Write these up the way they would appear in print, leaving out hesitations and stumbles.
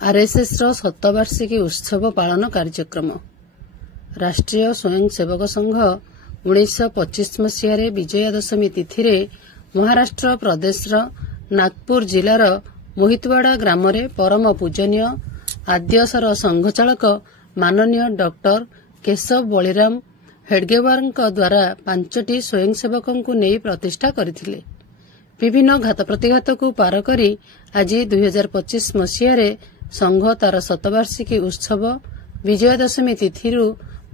RSS ର शतवार्षिकी उत्सव पालन कार्यक्रम राष्ट्रीय स्वयंसेवक संघ 1925 मसीह विजयादशमी तिथि महाराष्ट्र प्रदेश नागपुर जिलार मोहितवाड़ा ग्राम परम पूजनीय आद्यसर संघचालक माननीय डॉक्टर केशव बलिराम हेडगेवार द्वारा 5टी स्वयंसेवकों नहीं प्रतिष्ठा करथिले। विभिन्न घात प्रतिघात को पार करी आज 2025 मसीह संघ तार शतवार्षिकी उत्सव विजयादशमी तिथि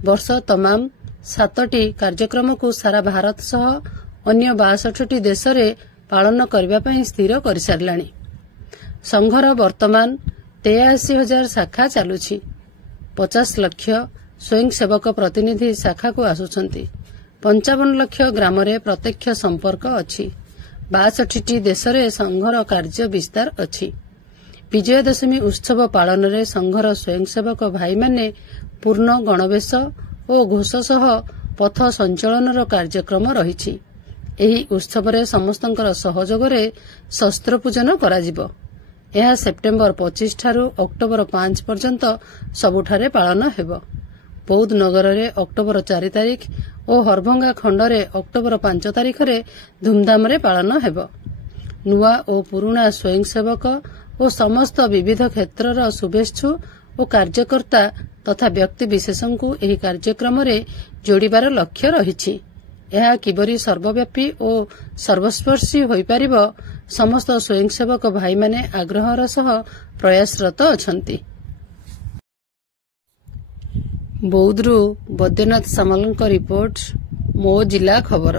वर्ष तमाम 7टी कार्यक्रम को सारा भारत सह अन्य 62टी देश में पालन करने स्थिर कर सारिलाणी। संघर वर्तमान 83,000 शाखा चलुछि। 50 लाख स्वयंसेवक प्रतिनिधि शाखा को आसुछंती। 55 लाख ग्राम रे प्रत्यक्ष संपर्क अछि। 62टी देश में संघर कार्य विस्तार अछि। विजयादशमी उत्सव पालन रे संघर स्वयंसेवक भाई माने पूर्ण गणवेश और घोष सह पथ संचलन कार्यक्रम रहिछि। एही उत्सव रे समस्तंकर सहयोग रे शस्त्र पूजन कराजिबो। यह सेप्टेम्बर 25 ठारू अक्टोबर 5 पर्यंत सबुठारे पालन हेबो। बौद्ध नगर रे अक्टोबर 4 तारिख और हरभंगा खंड रे अक्टोबर 5 तारिख रे धूमधाम रे पालन हेबो। नुआ और पुराना स्वयंसेवक और समस्त विविध क्षेत्रर शुभेच्छु और कार्यकर्ता तथा व्यक्ति विशेषों को यह कार्यक्रम रे जोड़िबार लक्ष्य रहिछि। यह किबरी सर्वव्यापी और सर्वस्पर्शी होई पारिबो समस्त स्वयंसेवक भाई माने आग्रहर सह प्रयासरत अछंती। बौद्धरू बैद्यनाथ सामलଙ୍କ रिपोर्ट मो जिला खबर।